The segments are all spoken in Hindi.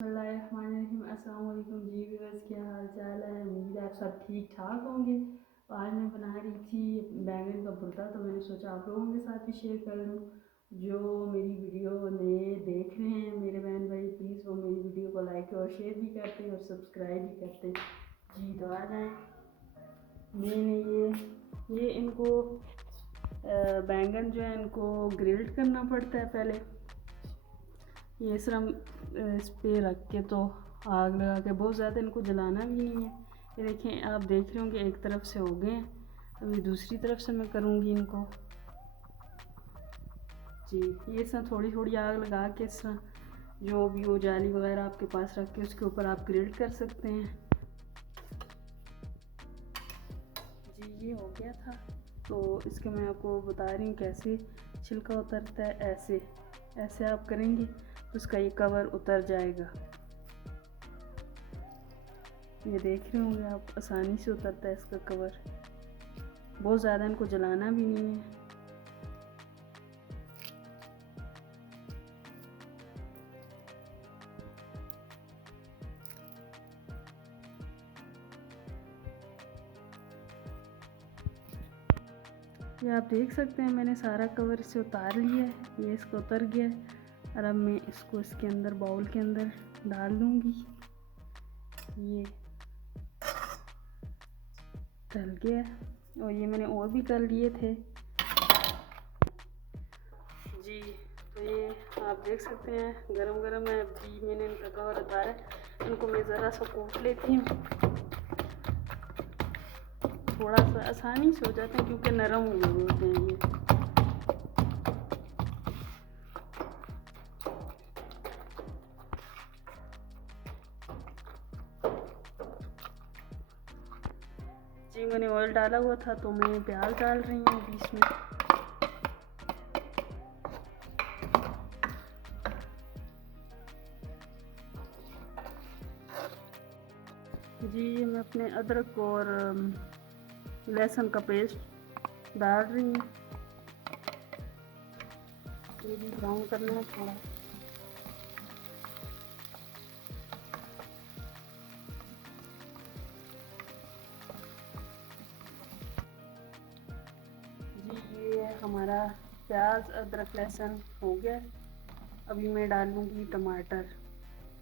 अस्सलाम वालेकुम जी व्यूअर्स, क्या हाल चाल है। उम्मीद है आप सब ठीक ठाक होंगे। आज मैं बना रही थी बैंगन का भुर्ता, तो मैंने सोचा आप लोगों के साथ भी शेयर कर लूँ। जो मेरी वीडियो नए देख रहे हैं मेरे बहन भाई, प्लीज़ वो मेरी वीडियो को लाइक और शेयर भी करते और सब्सक्राइब भी करते जी। तो आ जाएँ। मैंने ये इनको बैंगन जो है इनको ग्रिल्ड करना पड़ता है पहले। ये इस पे रख के तो आग लगा के, बहुत ज़्यादा इनको जलाना भी नहीं है। ये देखें, आप देख रहे होंगे एक तरफ से हो गए हैं, अभी दूसरी तरफ से मैं करूँगी इनको जी। ये इस तरह थोड़ी थोड़ी आग लगा के, इस तरह जो भी वो जाली वगैरह आपके पास रख के उसके ऊपर आप ग्रिल कर सकते हैं जी। ये हो गया था, तो इसके मैं आपको बता रही हूँ कैसे छिलका उतरता है। ऐसे ऐसे आप करेंगे तो उसका ये कवर उतर जाएगा। ये देख रहे होंगे आप, आसानी से उतरता है इसका कवर। बहुत ज़्यादा इनको जलाना भी नहीं है। ये आप देख सकते हैं, मैंने सारा कवर से उतार लिया है। ये इसको उतर गया है और अब मैं इसको इसके अंदर बाउल के अंदर डाल दूँगी। ये डल गया है और ये मैंने और भी कर लिए थे जी। तो ये आप देख सकते हैं गरम गरम है। अभी मैंने इनका कवर उतारा, इनको मैं ज़रा सा कूट लेती हूँ। थोड़ा सा आसानी से हो जाता है क्योंकि नरम हुए होते हैं ये। जी मैंने ऑयल डाला हुआ था, तो मैं प्याज डाल रही हूँ बीच में। जी मैं अपने अदरक और लहसुन का पेस्ट डाल रही हूँ। ये भी ब्राउन करना है थोड़ा। जी ये हमारा प्याज अदरक लहसुन हो गया। अभी मैं डालूँगी टमाटर।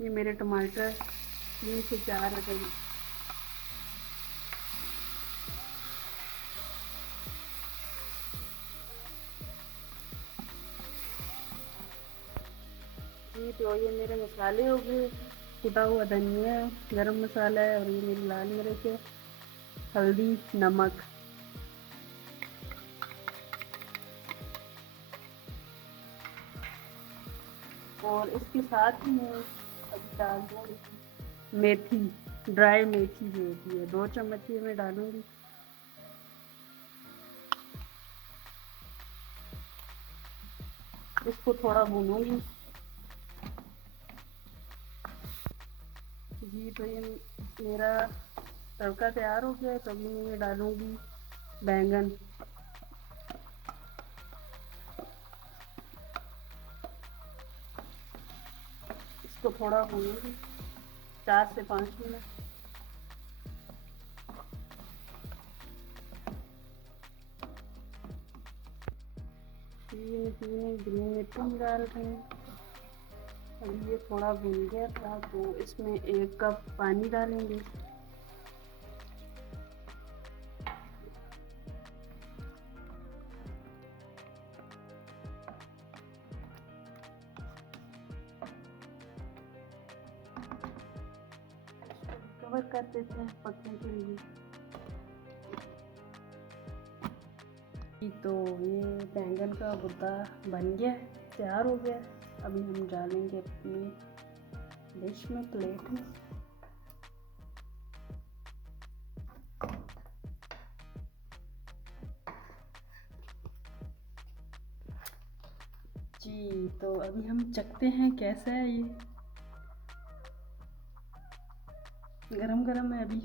ये मेरे टमाटर 3 से 4 आ गए। जी तो ये मेरे मसाले हो गए। कुटा हुआ धनिया है, गरम मसाला है और ये मेरी लाल मिर्च है, हल्दी, नमक। और इसके साथ ही मैं अभी डाल दूँगी मेथी, ड्राई मेथी जो होती है 2 चम्मच ये मैं डालूँगी। इसको थोड़ा भूनूँगी जी। तो ये मेरा तड़का तैयार हो गया है, तो अभी मैं डालूँगी बैंगन। इसको थोड़ा भूनूँगी 4 से 5 मिनट। ग्रीन मिर्ची डाल रहे हैं। अभी ये थोड़ा भून गया था, तो इसमें 1 कप पानी डालेंगे। कवर कर देते हैं पकने के लिए। तो ये बैंगन का भुर्ता बन गया, तैयार हो गया। अभी हम डालेंगे अपनी डिश में, प्लेट में। जी तो अभी हम चखते हैं कैसा है ये। गरम गरम है अभी।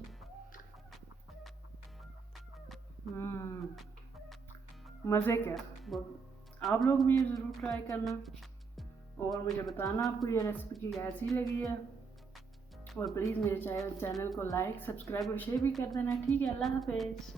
मज़े क्या। आप लोग भी ये ज़रूर ट्राई करना और मुझे बताना आपको ये रेसिपी कैसी लगी है। और प्लीज़ मेरे चैनल को लाइक, सब्सक्राइब और शेयर भी कर देना। ठीक है, अल्लाह हाफ़िज़।